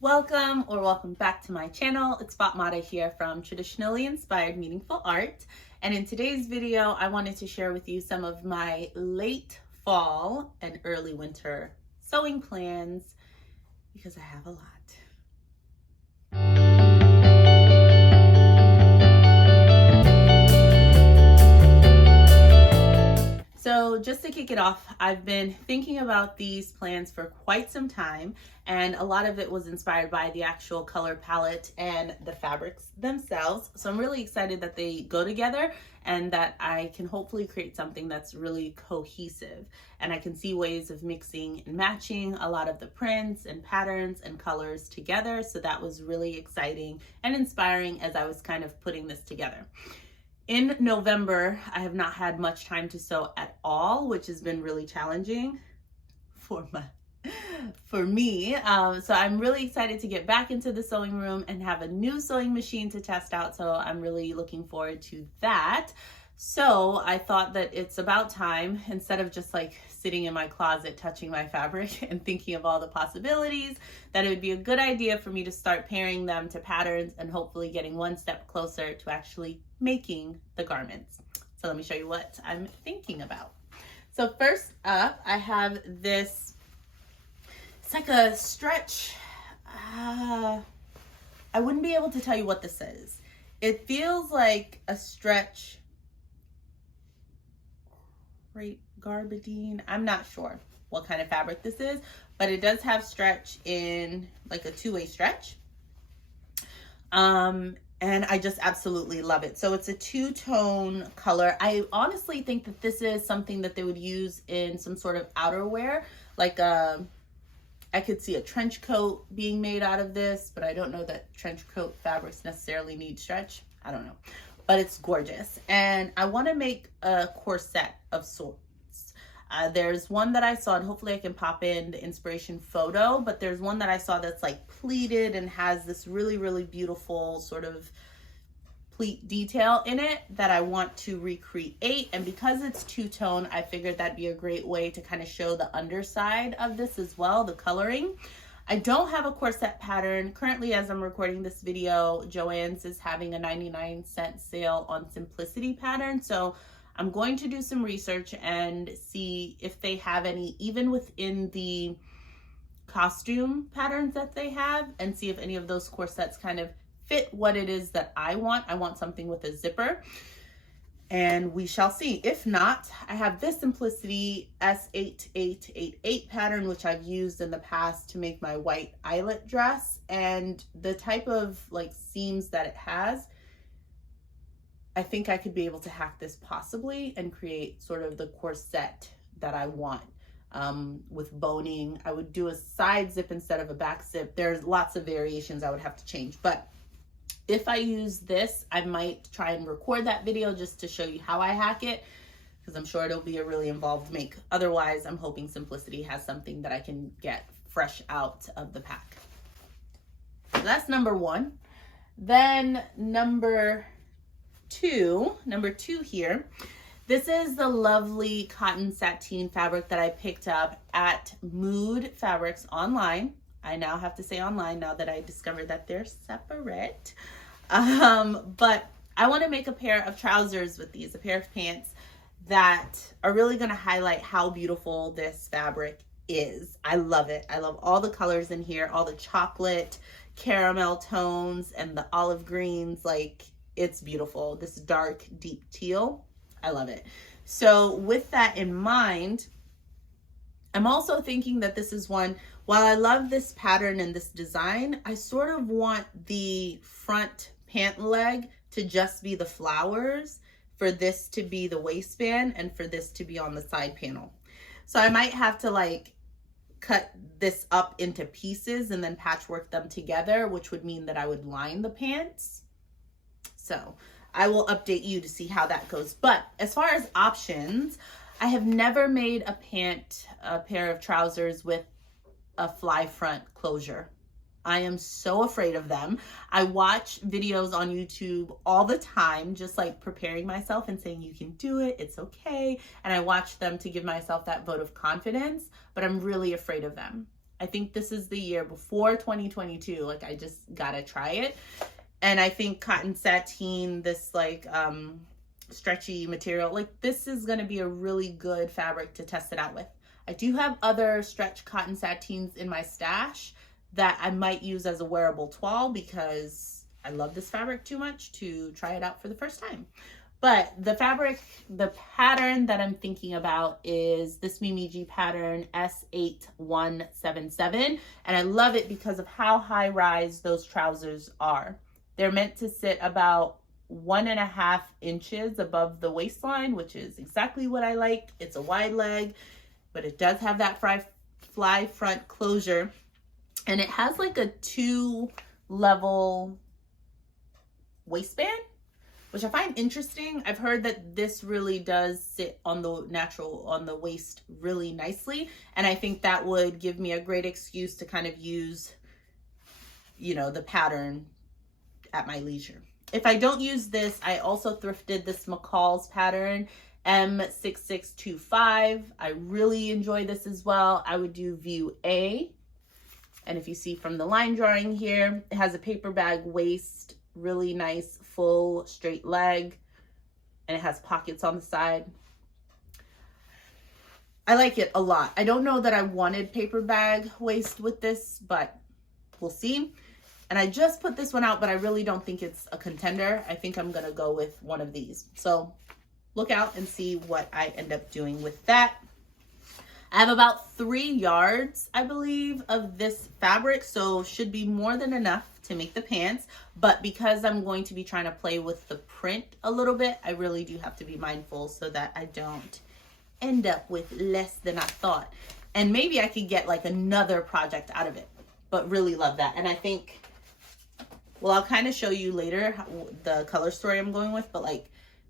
Welcome or welcome back to my channel. It's Fatmata here from Traditionally Inspired Meaningful Art. And in today's video, I wanted to share with you some of my late fall and early winter sewing plans because I have a lot. So just to kick it off, I've been thinking about these plans for quite some time, and a lot of it was inspired by the actual color palette and the fabrics themselves. So I'm really excited that they go together and that I can hopefully create something that's really cohesive. And I can see ways of mixing and matching a lot of the prints and patterns and colors together. So that was really exciting and inspiring as I was kind of putting this together. In November, I have not had much time to sew at all, which has been really challenging for me. So I'm really excited to get back into the sewing room and have a new sewing machine to test out. So I'm really looking forward to that. So I thought that it's about time, instead of just like sitting in my closet touching my fabric and thinking of all the possibilities, that it would be a good idea for me to start pairing them to patterns and hopefully getting one step closer to actually making the garments. So let me show you what I'm thinking about. So first up, I have this, it's like a stretch. I wouldn't be able to tell you what this is. It feels like a stretch Crepe garbardine. I'm not sure what kind of fabric this is, but it does have stretch in like a two-way stretch. And I just absolutely love it. So it's a two-tone color. I honestly think that this is something that they would use in some sort of outerwear, like I could see a trench coat being made out of this, but I don't know that trench coat fabrics necessarily need stretch. I don't know, but it's gorgeous. And I want to make a corset of sorts. There's one that I saw, and hopefully I can pop in the inspiration photo, but there's one that I saw that's like pleated and has this really, really beautiful sort of pleat detail in it that I want to recreate. And because it's two-tone, I figured that'd be a great way to kind of show the underside of this as well, the coloring. I don't have a corset pattern. Currently, as I'm recording this video, Joann's is having a 99-cent sale on Simplicity pattern. So I'm going to do some research and see if they have any, even within the costume patterns that they have, and see if any of those corsets kind of fit what it is that I want. I want something with a zipper, and we shall see. If not, I have this Simplicity S8888 pattern, which I've used in the past to make my white eyelet dress, and the type of like seams that it has, I think I could be able to hack this possibly and create sort of the corset that I want. With boning, I would do a side zip instead of a back zip. There's lots of variations I would have to change, but if I use this, I might try and record that video just to show you how I hack it, because I'm sure it'll be a really involved make. Otherwise, I'm hoping Simplicity has something that I can get fresh out of the pack. So that's number one. Then number two here. This is the lovely cotton sateen fabric that I picked up at Mood Fabrics online. I now have to say online now that I discovered that they're separate. But I want to make a pair of trousers with these, a pair of pants that are really going to highlight how beautiful this fabric is. I love it. I love all the colors in here, all the chocolate, caramel tones, and the olive greens. Like, it's beautiful. This dark, deep teal. I love it. So with that in mind, I'm also thinking that this is one, while I love this pattern and this design, I sort of want the front pant leg to just be the flowers, for this to be the waistband, and for this to be on the side panel. So I might have to like cut this up into pieces and then patchwork them together, which would mean that I would line the pants. So I will update you to see how that goes. But as far as options, I have never made a pair of trousers with a fly front closure. I am so afraid of them. I watch videos on YouTube all the time, just like preparing myself and saying, you can do it, it's okay. And I watch them to give myself that vote of confidence, but I'm really afraid of them. I think this is the year before 2022. Like, I just gotta try it. And I think cotton sateen, this like stretchy material, like this is gonna be a really good fabric to test it out with. I do have other stretch cotton sateens in my stash that I might use as a wearable toile because I love this fabric too much to try it out for the first time. But the fabric, the pattern that I'm thinking about is this Mimiji pattern S8177. And I love it because of how high rise those trousers are. They're meant to sit about 1.5 inches above the waistline, which is exactly what I like. It's a wide leg, but it does have that fly front closure. And it has like a 2-level waistband, which I find interesting. I've heard that this really does sit on the waist really nicely. And I think that would give me a great excuse to kind of use, you know, the pattern at my leisure. If I don't use this, I also thrifted this McCall's pattern, M6625. I really enjoy this as well. I would do view A. And if you see from the line drawing here, it has a paper bag waist, really nice full straight leg, and it has pockets on the side. I like it a lot. I don't know that I wanted paper bag waist with this, but we'll see. And I just put this one out, but I really don't think it's a contender. I think I'm gonna go with one of these. So look out and see what I end up doing with that. I have about 3 yards, I believe, of this fabric, so should be more than enough to make the pants. But because I'm going to be trying to play with the print a little bit, I really do have to be mindful so that I don't end up with less than I thought. And maybe I could get like another project out of it, but really love that. And I think, well, I'll kind of show you later the color story I'm going with, but like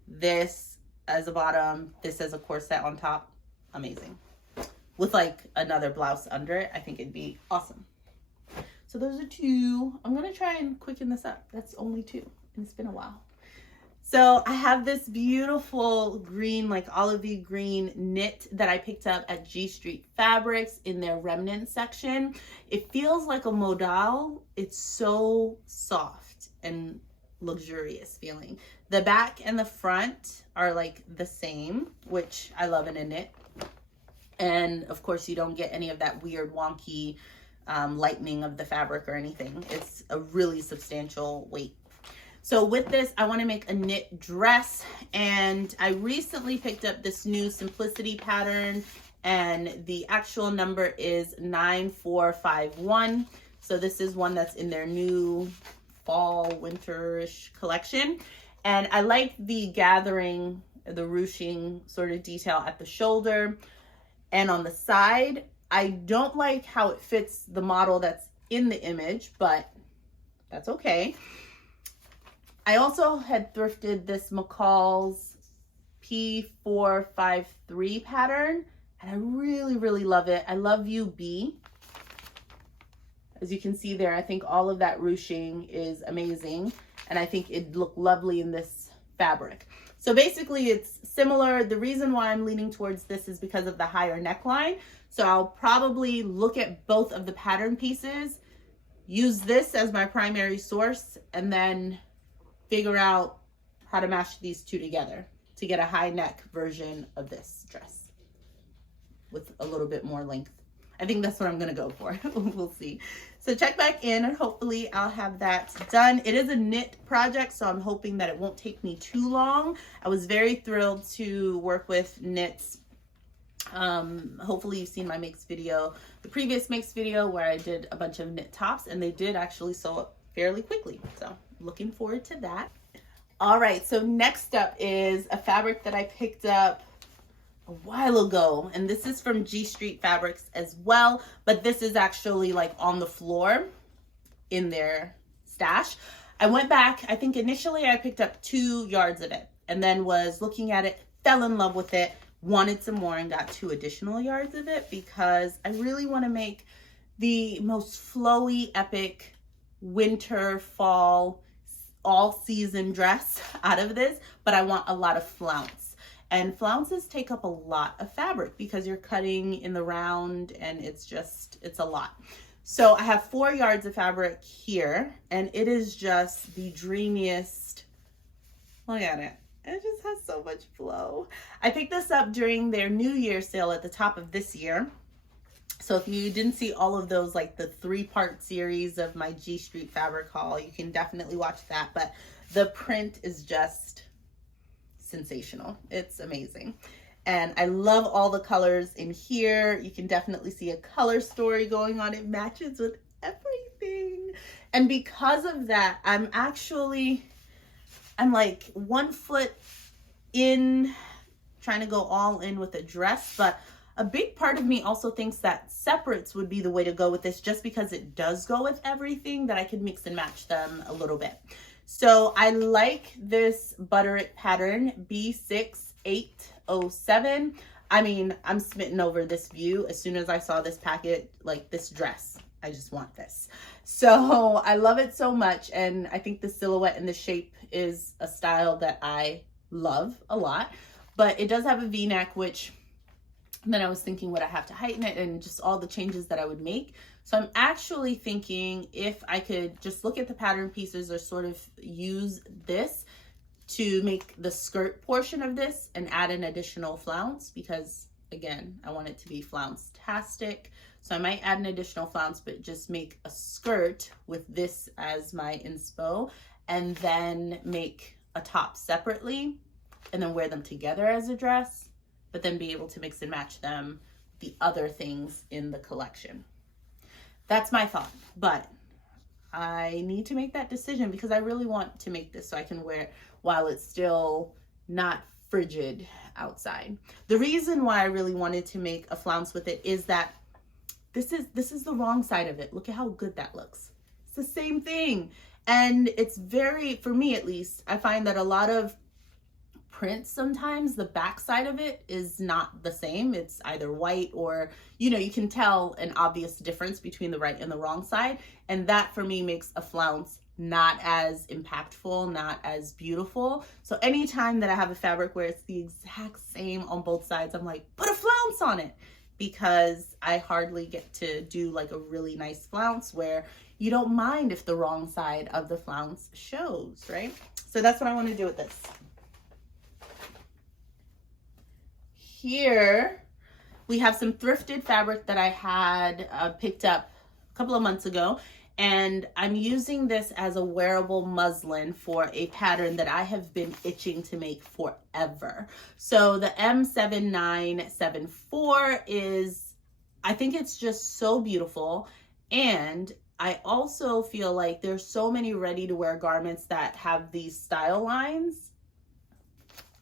this as a bottom, this as a corset on top, amazing. With like another blouse under it, I think it'd be awesome. So those are 2. I'm gonna try and quicken this up. That's only 2, and it's been a while. So I have this beautiful green, like olivey green knit that I picked up at G Street Fabrics in their remnant section. It feels like a modal. It's so soft and luxurious feeling. The back and the front are like the same, which I love in a knit. And of course you don't get any of that weird wonky lightening of the fabric or anything. It's a really substantial weight. So with this, I want to make a knit dress, and I recently picked up this new Simplicity pattern, and the actual number is 9451. So this is one that's in their new fall winterish collection. And I like the gathering, the ruching sort of detail at the shoulder and on the side. I don't like how it fits the model that's in the image, but that's okay. I also had thrifted this McCall's P453 pattern, and I really love it. I love view B. As you can see there, I think all of that ruching is amazing, and I think it'd look lovely in this fabric. So basically it's similar. The reason why I'm leaning towards this is because of the higher neckline. So I'll probably look at both of the pattern pieces, use this as my primary source, and then figure out how to mash these 2 together to get a high neck version of this dress with a little bit more length. I think that's what I'm gonna go for. We'll see. So check back in and hopefully I'll have that done. It is a knit project, so I'm hoping that it won't take me too long. I was very thrilled to work with knits. Hopefully you've seen my makes video, the previous makes video where I did a bunch of knit tops, and they did actually sew up fairly quickly. So looking forward to that. All right, so next up is a fabric that I picked up a while ago, and this is from G Street Fabrics as well, but this is actually like on the floor in their stash. I went back, I think initially I picked up 2 yards of it, and then was looking at it, fell in love with it, wanted some more, and got 2 additional yards of it because I really want to make the most flowy, epic winter, fall, all season dress out of this, but I want a lot of flounce. And flounces take up a lot of fabric because you're cutting in the round and it's a lot. So I have 4 yards of fabric here, and it is just the dreamiest. Look at it. It just has so much flow. I picked this up during their New Year sale at the top of this year. So if you didn't see all of those, like the 3-part series of my G Street fabric haul, you can definitely watch that. But the print is just sensational. It's amazing. And I love all the colors in here. You can definitely see a color story going on. It matches with everything. And because of that, I'm like 1 foot in, trying to go all in with a dress. But a big part of me also thinks that separates would be the way to go with this, just because it does go with everything, that I could mix and match them a little bit. So I like this Butter It pattern, B6807. I mean, I'm smitten over this view. As soon as I saw this packet, like this dress, I just want this. So I love it so much. And I think the silhouette and the shape is a style that I love a lot. But it does have a V-neck, which then I was thinking, would I have to heighten it, and just all the changes that I would make. So I'm actually thinking if I could just look at the pattern pieces or sort of use this to make the skirt portion of this and add an additional flounce, because again, I want it to be flounce-tastic. So I might add an additional flounce, but just make a skirt with this as my inspo, and then make a top separately and then wear them together as a dress, but then be able to mix and match them, the other things in the collection. That's my thought, but I need to make that decision because I really want to make this so I can wear it while it's still not frigid outside. The reason why I really wanted to make a flounce with it is that this is the wrong side of it. Look at how good that looks. It's the same thing. And it's very, for me at least, I find that a lot of prints, sometimes the back side of it is not the same. It's either white or, you know, you can tell an obvious difference between the right and the wrong side. And that for me makes a flounce not as impactful, not as beautiful. So anytime that I have a fabric where it's the exact same on both sides, I'm like, put a flounce on it, because I hardly get to do like a really nice flounce where you don't mind if the wrong side of the flounce shows, right? So that's what I want to do with this. Here we have some thrifted fabric that I had picked up a couple of months ago, and I'm using this as a wearable muslin for a pattern that I have been itching to make forever. So the M7974 is, I think it's just so beautiful. And I also feel like there's so many ready to wear garments that have these style lines.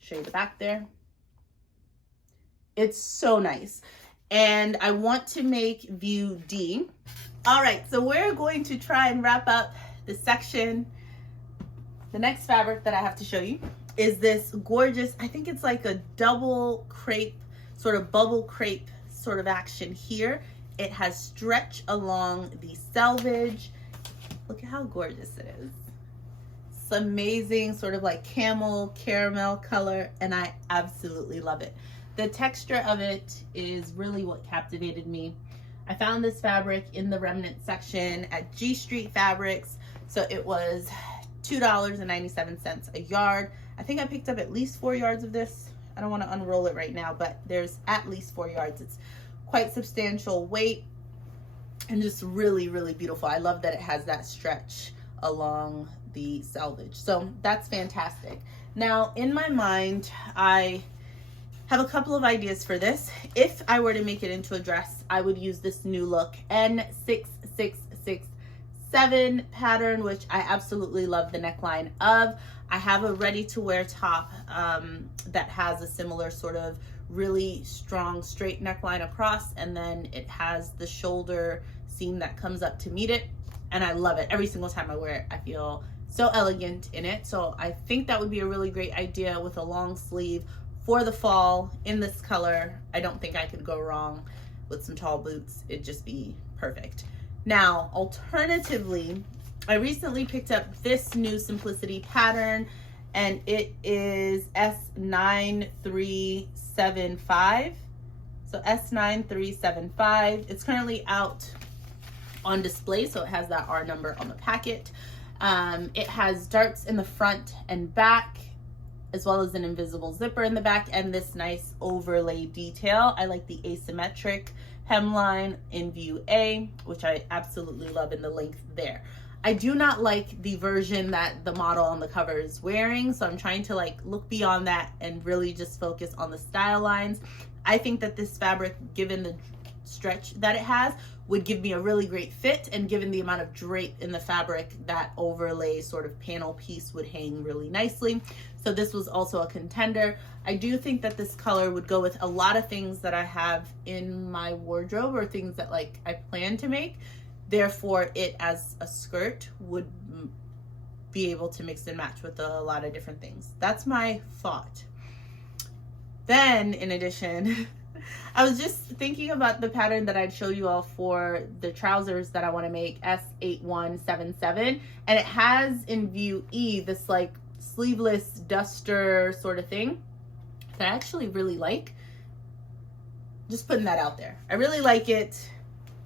Show you the back there. It's so nice. And I want to make view D. All right, so we're going to try and wrap up this section. The next fabric that I have to show you is this gorgeous, I think it's like a double crepe, sort of bubble crepe sort of action here. It has stretch along the selvage. Look at how gorgeous it is. It's amazing, sort of like camel caramel color, and I absolutely love it. The texture of it is really what captivated me. I found this fabric in the remnant section at G Street Fabrics. So it was $2.97 a yard. I think I picked up at least 4 yards of this. I don't want to unroll it right now, but there's at least 4 yards. It's quite substantial weight and just really, really beautiful. I love that it has that stretch along the selvage. So that's fantastic. Now, in my mind, I have a couple of ideas for this. If I were to make it into a dress, I would use this new look N6667 pattern, which I absolutely love the neckline of. I have a ready-to-wear top that has a similar sort of really strong straight neckline across, and then it has the shoulder seam that comes up to meet it, and I love it. Every single time I wear it, I feel so elegant in it. So I think that would be a really great idea with a long sleeve for the fall in this color. I don't think I could go wrong with some tall boots. It'd just be perfect. Now, alternatively, I recently picked up this new Simplicity pattern, and it is S9375. So S9375. It's currently out on display, so it has that R number on the packet. It has darts in the front and back, as well as an invisible zipper in the back, and this nice overlay detail. I like the asymmetric hemline in view A, which I absolutely love in the length there. I do not like the version that the model on the cover is wearing, so I'm trying to like look beyond that and really just focus on the style lines. I think that this fabric, given the stretch that it has, would give me a really great fit, and given the amount of drape in the fabric, that overlay sort of panel piece would hang really nicely. So this was also a contender. I do think that this color would go with a lot of things that I have in my wardrobe, or things that like I plan to make. Therefore, it as a skirt would be able to mix and match with a lot of different things. That's my thought. Then, in addition, I was just thinking about the pattern that I'd show you all for the trousers that I want to make, S8177, and it has in view E this like sleeveless duster sort of thing that I actually really like. Just putting that out there. I really like it.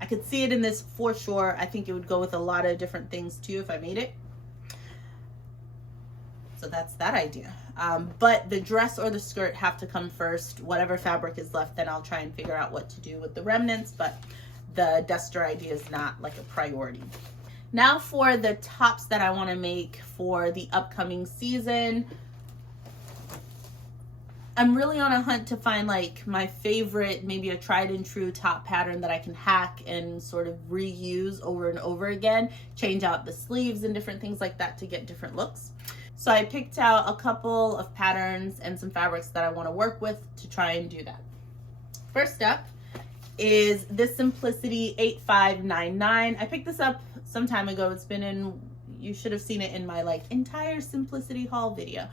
I could see it in this for sure. I think it would go with a lot of different things too if I made it. So that's that idea. But the dress or the skirt have to come first. Whatever fabric is left, then I'll try and figure out what to do with the remnants, but the duster idea is not like a priority. Now for the tops that I want to make for the upcoming season. I'm really on a hunt to find like my favorite, maybe a tried and true top pattern that I can hack and sort of reuse over and over again, change out the sleeves and different things like that to get different looks. So I picked out a couple of patterns and some fabrics that I want to work with to try and do that. First up is this Simplicity 8599. I picked this up some time ago. It's been in, you should have seen it in my like entire Simplicity haul video.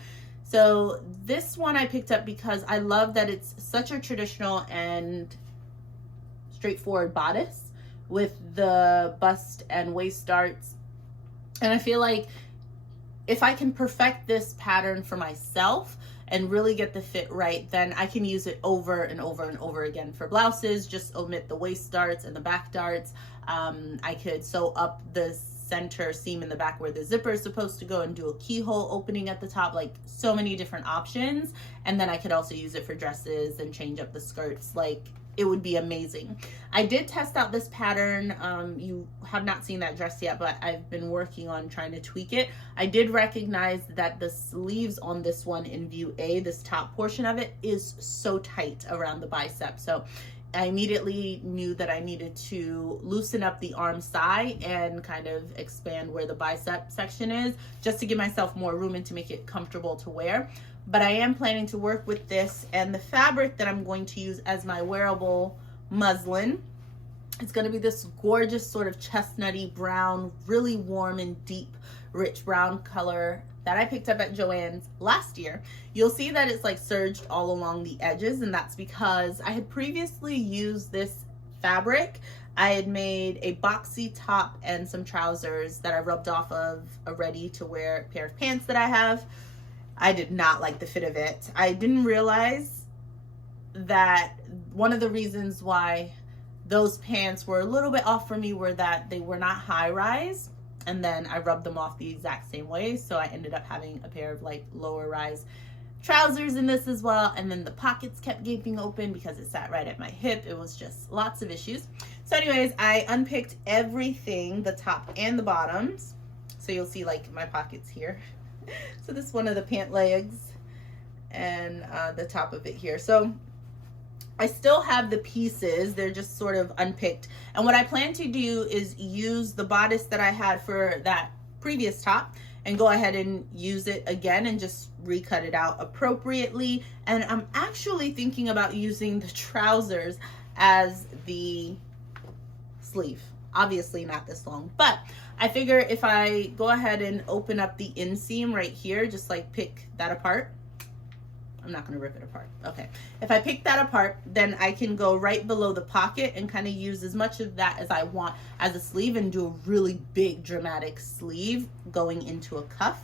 So this one I picked up because I love that it's such a traditional and straightforward bodice with the bust and waist darts. And I feel like if I can perfect this pattern for myself and really get the fit right, then I can use it over and over and over again for blouses. Just omit the waist darts and the back darts. I could sew up the center seam in the back where the zipper is supposed to go and do a keyhole opening at the top, like so many different options. And then I could also use it for dresses and change up the skirts. Like, it would be amazing. I did test out this pattern. You have not seen that dress yet, but I've been working on trying to tweak it. I did recognize that the sleeves on this one in view A, this top portion of it, is so tight around the bicep. So I immediately knew that I needed to loosen up the arm side and kind of expand where the bicep section is, just to give myself more room and to make it comfortable to wear. But I am planning to work with this, and the fabric that I'm going to use as my wearable muslin, it's going to be this gorgeous sort of chestnutty brown, really warm and deep, rich brown color that I picked up at Joann's last year. You'll see that it's like serged all along the edges, and that's because I had previously used this fabric. I had made a boxy top and some trousers that I rubbed off of a ready-to-wear pair of pants that I have. I did not like the fit of it. I didn't realize that one of the reasons why those pants were a little bit off for me were that they were not high rise, and then I rubbed them off the exact same way. So I ended up having a pair of like lower rise trousers in this as well. And then the pockets kept gaping open because it sat right at my hip. It was just lots of issues. So anyways, I unpicked everything, the top and the bottoms. So you'll see like my pockets here. So this is one of the pant legs and the top of it here. So I still have the pieces. They're just sort of unpicked. And what I plan to do is use the bodice that I had for that previous top and go ahead and use it again and just recut it out appropriately. And I'm actually thinking about using the trousers as the sleeve. Obviously not this long, but I figure if I go ahead and open up the inseam right here, just like pick that apart. I'm not gonna rip it apart. Okay, if I pick that apart, then I can go right below the pocket and kind of use as much of that as I want as a sleeve and do a really big dramatic sleeve going into a cuff.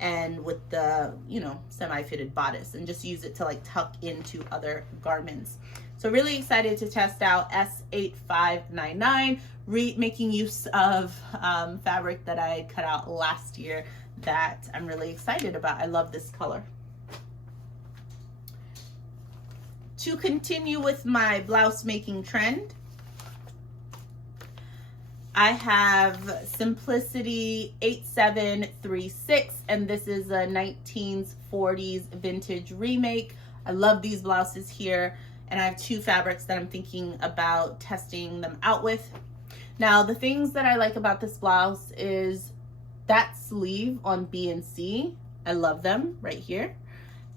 and with the, you know, semi-fitted bodice, and just use it to like tuck into other garments. So really excited to test out S8599, making use of fabric that I cut out last year that I'm really excited about. I love this color. To continue with my blouse making trend, I have Simplicity 8736, and this is a 1940s vintage remake. I love these blouses here, and I have two fabrics that I'm thinking about testing them out with. Now, the things that I like about this blouse is that sleeve on B and C. I love them right here.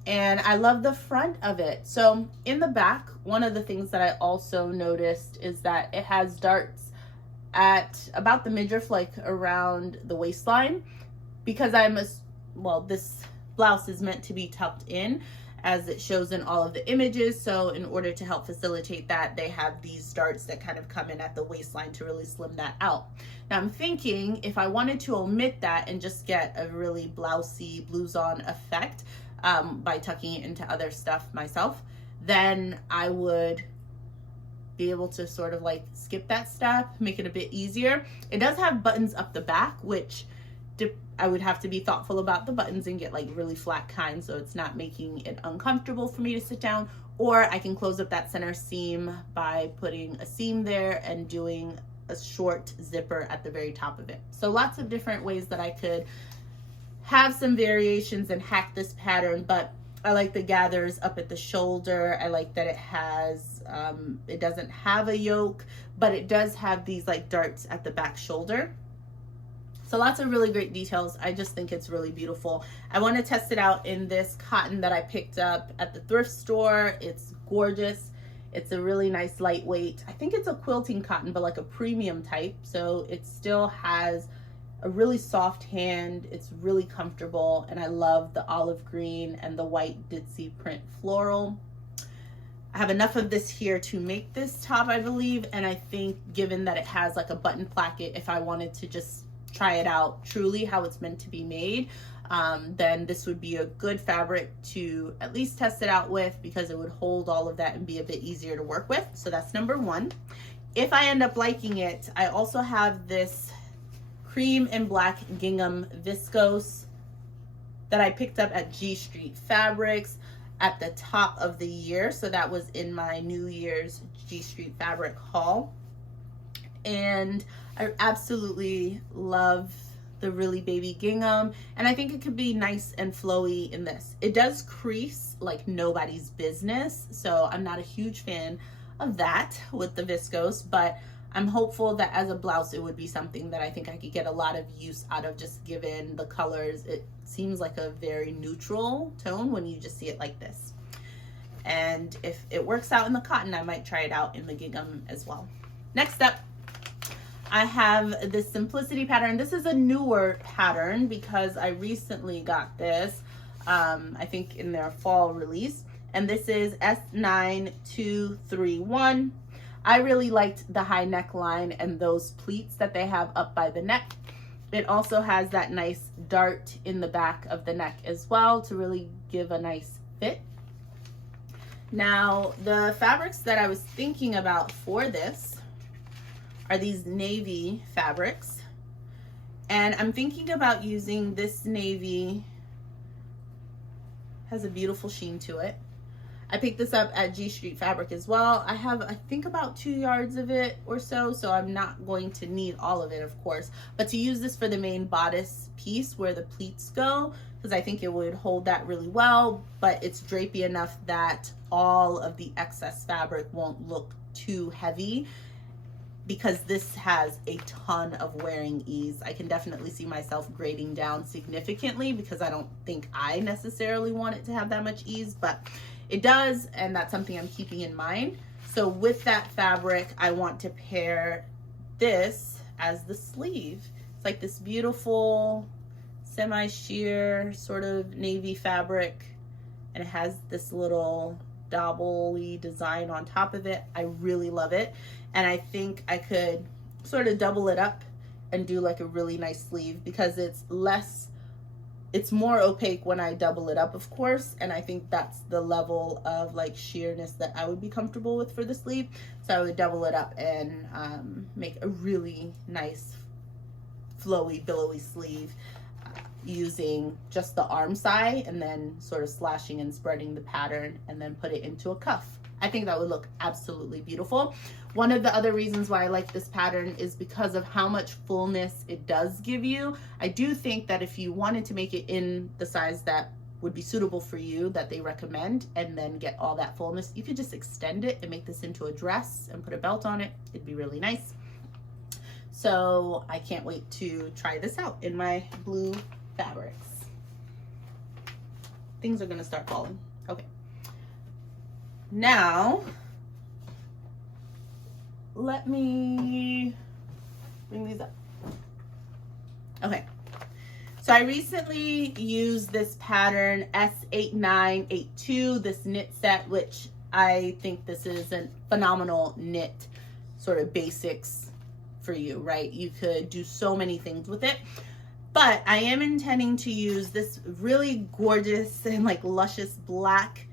And I love the front of it. So in the back, one of the things that I also noticed is that it has darts at about the midriff, like around the waistline, because this blouse is meant to be tucked in as it shows in all of the images. So in order to help facilitate that, they have these darts that kind of come in at the waistline to really slim that out. Now I'm thinking if I wanted to omit that and just get a really blousey, blouson effect by tucking it into other stuff myself, then I would be able to sort of like skip that step, make it a bit easier. It does have buttons up the back, which I would have to be thoughtful about the buttons and get like really flat kind so it's not making it uncomfortable for me to sit down. Or I can close up that center seam by putting a seam there and doing a short zipper at the very top of it. So lots of different ways that I could have some variations and hack this pattern, but I like the gathers up at the shoulder. I like that it has, it doesn't have a yoke, but it does have these like darts at the back shoulder. So lots of really great details. I just think it's really beautiful. I want to test it out in this cotton that I picked up at the thrift store. It's gorgeous. It's a really nice lightweight. I think it's a quilting cotton, but like a premium type. So it still has a really soft hand. It's really comfortable, and I love the olive green and the white ditzy print floral. I have enough of this here to make this top, I believe, and I think given that it has like a button placket, if I wanted to just try it out truly how it's meant to be made, then this would be a good fabric to at least test it out with, because it would hold all of that and be a bit easier to work with. So that's number one. If I end up liking it, I also have this cream and black gingham viscose that I picked up at G Street Fabrics at the top of the year. So that was in my New Year's G Street Fabric haul. And I absolutely love the really baby gingham, and I think it could be nice and flowy in this. It does crease like nobody's business, so I'm not a huge fan of that with the viscose, but I'm hopeful that as a blouse it would be something that I think I could get a lot of use out of, just given the colors. It seems like a very neutral tone when you just see it like this. And if it works out in the cotton, I might try it out in the gingham as well. Next up, I have this Simplicity pattern. This is a newer pattern because I recently got this, I think in their fall release, and this is S9231. I really liked the high neckline and those pleats that they have up by the neck. It also has that nice dart in the back of the neck as well to really give a nice fit. Now, the fabrics that I was thinking about for this are these navy fabrics, and I'm thinking about using this navy. Has a beautiful sheen to it. I picked this up at G Street Fabric as well. I have, I think, about 2 yards of it or so, so I'm not going to need all of it, of course, but to use this for the main bodice piece where the pleats go, because I think it would hold that really well, but it's drapey enough that all of the excess fabric won't look too heavy, because this has a ton of wearing ease. I can definitely see myself grading down significantly, because I don't think I necessarily want it to have that much ease, but it does, and that's something I'm keeping in mind. So with that fabric, I want to pair this as the sleeve. It's like this beautiful semi-sheer sort of navy fabric, and it has this little doubly design on top of it. I really love it, and I think I could sort of double it up and do like a really nice sleeve, because it's less it's more opaque when I double it up, of course, and I think that's the level of like sheerness that I would be comfortable with for the sleeve. So I would double it up and make a really nice flowy, billowy sleeve using just the arm side and then sort of slashing and spreading the pattern and then put it into a cuff. I think that would look absolutely beautiful. One of the other reasons why I like this pattern is because of how much fullness it does give you. I do think that if you wanted to make it in the size that would be suitable for you, that they recommend, and then get all that fullness, you could just extend it and make this into a dress and put a belt on it. It'd be really nice. So I can't wait to try this out in my blue fabrics. Things are gonna start falling. Okay. Now, let me bring these up. Okay, so I recently used this pattern S8982, this knit set, which I think this is a phenomenal knit sort of basics for you, right? You could do so many things with it. But I am intending to use this really gorgeous and like luscious black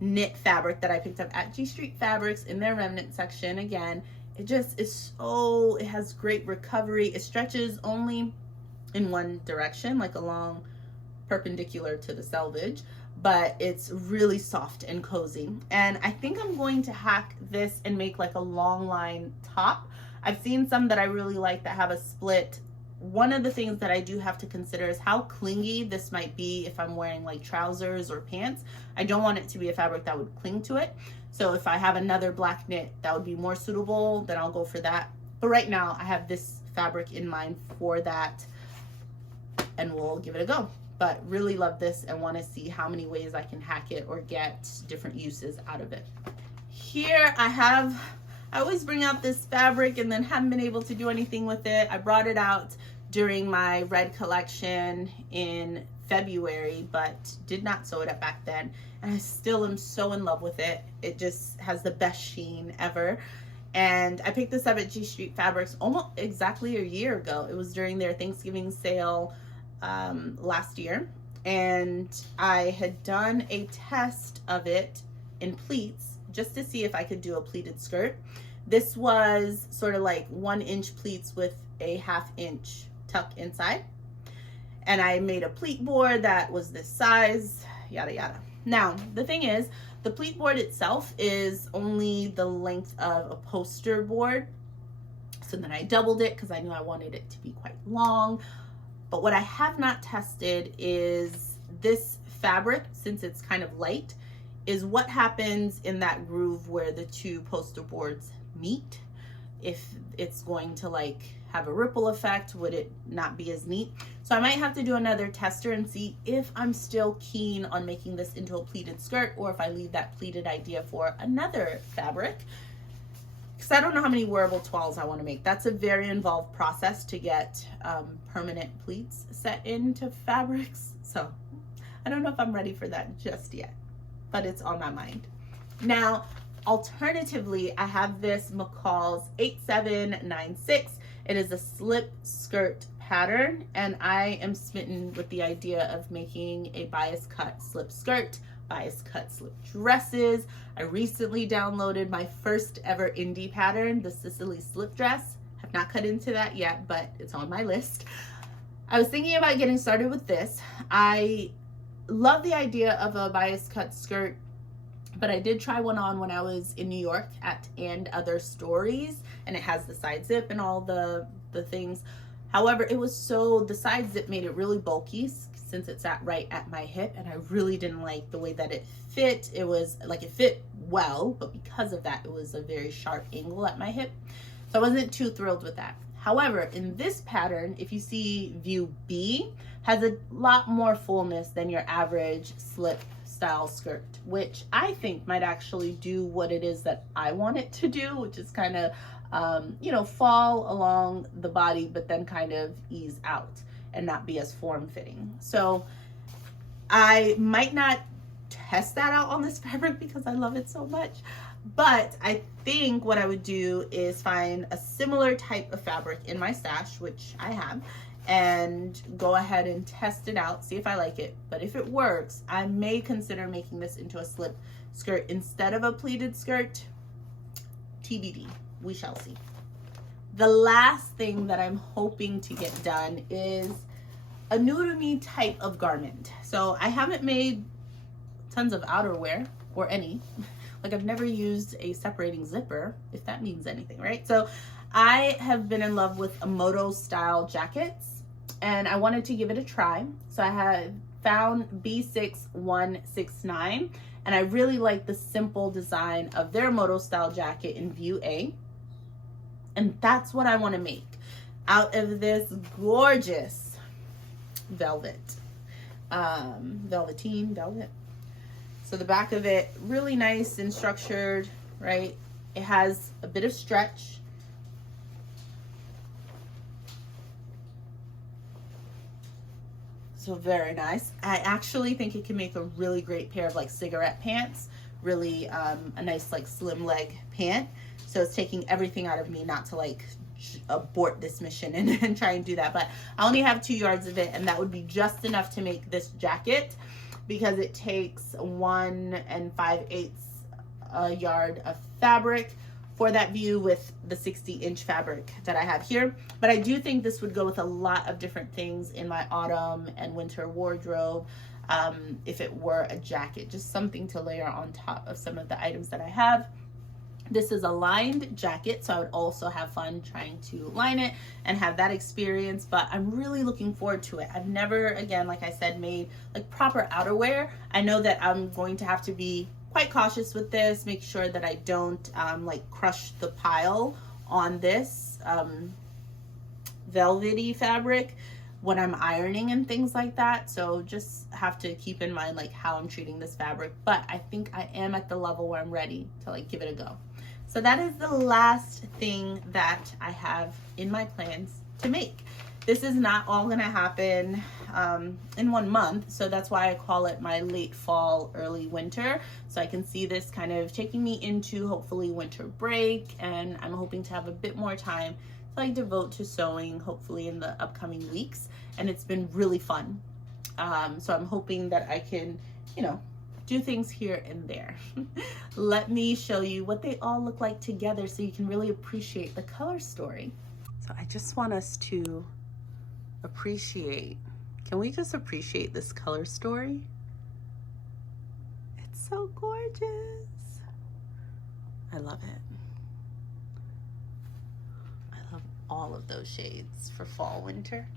knit fabric that I picked up at G Street Fabrics in their remnant section. Again, it just is so, it has great recovery. It stretches only in one direction, like along perpendicular to the selvage, but it's really soft and cozy. And I think I'm going to hack this and make like a long line top. I've seen some that I really like that have a split. One of the things that I do have to consider is how clingy this might be if I'm wearing like trousers or pants. I don't want it to be a fabric that would cling to it. So if I have another black knit that would be more suitable, then I'll go for that. But right now I have this fabric in mind for that and we'll give it a go. But really love this and want to see how many ways I can hack it or get different uses out of it. Here I always bring out this fabric and then haven't been able to do anything with it. I brought it out during my red collection in February, but did not sew it up back then. And I still am so in love with it. It just has the best sheen ever. And I picked this up at G Street Fabrics almost exactly a year ago. It was during their Thanksgiving sale last year. And I had done a test of it in pleats just to see if I could do a pleated skirt. This was sort of like 1-inch pleats with a 1/2 inch tuck inside. And I made a pleat board that was this size, yada yada. Now, the thing is, the pleat board itself is only the length of a poster board. So then I doubled it because I knew I wanted it to be quite long. But what I have not tested is this fabric, since it's kind of light, is what happens in that groove where the two poster boards meet. If it's going to like have a ripple effect, would it not be as neat? So I might have to do another tester and see if I'm still keen on making this into a pleated skirt or if I leave that pleated idea for another fabric. Because I don't know how many wearable toiles I want to make. That's a very involved process to get permanent pleats set into fabrics. So I don't know if I'm ready for that just yet, but it's on my mind. Now, alternatively, I have this McCall's 8796. It is a slip skirt pattern, and I am smitten with the idea of making a bias cut slip skirt, bias cut slip dresses. I recently downloaded my first ever indie pattern, the Sicily slip dress. Have not cut into that yet, but it's on my list. I was thinking about getting started with this. I love the idea of a bias cut skirt, but I did try one on when I was in New York at And Other Stories, and it has the side zip and all the things. However, the side zip made it really bulky since it sat right at my hip, and I really didn't like the way that it fit. It was like, it fit well, but because of that, it was a very sharp angle at my hip. So I wasn't too thrilled with that. However, in this pattern, if you see view B, has a lot more fullness than your average slip style skirt, which I think might actually do what it is that I want it to do, which is kind of, fall along the body, but then kind of ease out and not be as form-fitting. So I might not test that out on this fabric because I love it so much, but I think what I would do is find a similar type of fabric in my stash, which I have, and go ahead and test it out, see if I like it. But if it works, I may consider making this into a slip skirt instead of a pleated skirt. TBD, we shall see. The last thing that I'm hoping to get done is a new to me type of garment. So I haven't made tons of outerwear, or any. Like, I've never used a separating zipper, if that means anything, right? So I have been in love with a moto style jackets, and I wanted to give it a try. So I have found B6169, and I really like the simple design of their moto style jacket in view A. And that's what I want to make out of this gorgeous velvet, velveteen velvet. So the back of it, really nice and structured, right? It has a bit of stretch. So very nice. I actually think it can make a really great pair of like cigarette pants. Really a nice like slim leg pant. So it's taking everything out of me not to like abort this mission and try and do that. But I only have 2 yards of it, and that would be just enough to make this jacket, because it takes 1 5/8 yard of fabric for that view with the 60-inch fabric that I have here. But I do think this would go with a lot of different things in my autumn and winter wardrobe, if it were a jacket, just something to layer on top of some of the items that I have. This is a lined jacket, so I would also have fun trying to line it and have that experience, but I'm really looking forward to it. I've never, again, like I said, made like proper outerwear. I know that I'm going to have to be quite cautious with this, make sure that I don't like crush the pile on this velvety fabric when I'm ironing and things like that. So just have to keep in mind like how I'm treating this fabric, but I think I am at the level where I'm ready to like give it a go. So that is the last thing that I have in my plans to make. This is not all gonna happen in 1 month, so that's why I call it my late fall, early winter. So I can see this kind of taking me into hopefully winter break, and I'm hoping to have a bit more time to like devote to sewing, hopefully in the upcoming weeks. And it's been really fun. So I'm hoping that I can, you know, do things here and there. Let me show you what they all look like together so you can really appreciate the color story. So I just want us to appreciate, can we just appreciate this color story? It's so gorgeous. I love it. I love all of those shades for fall, winter.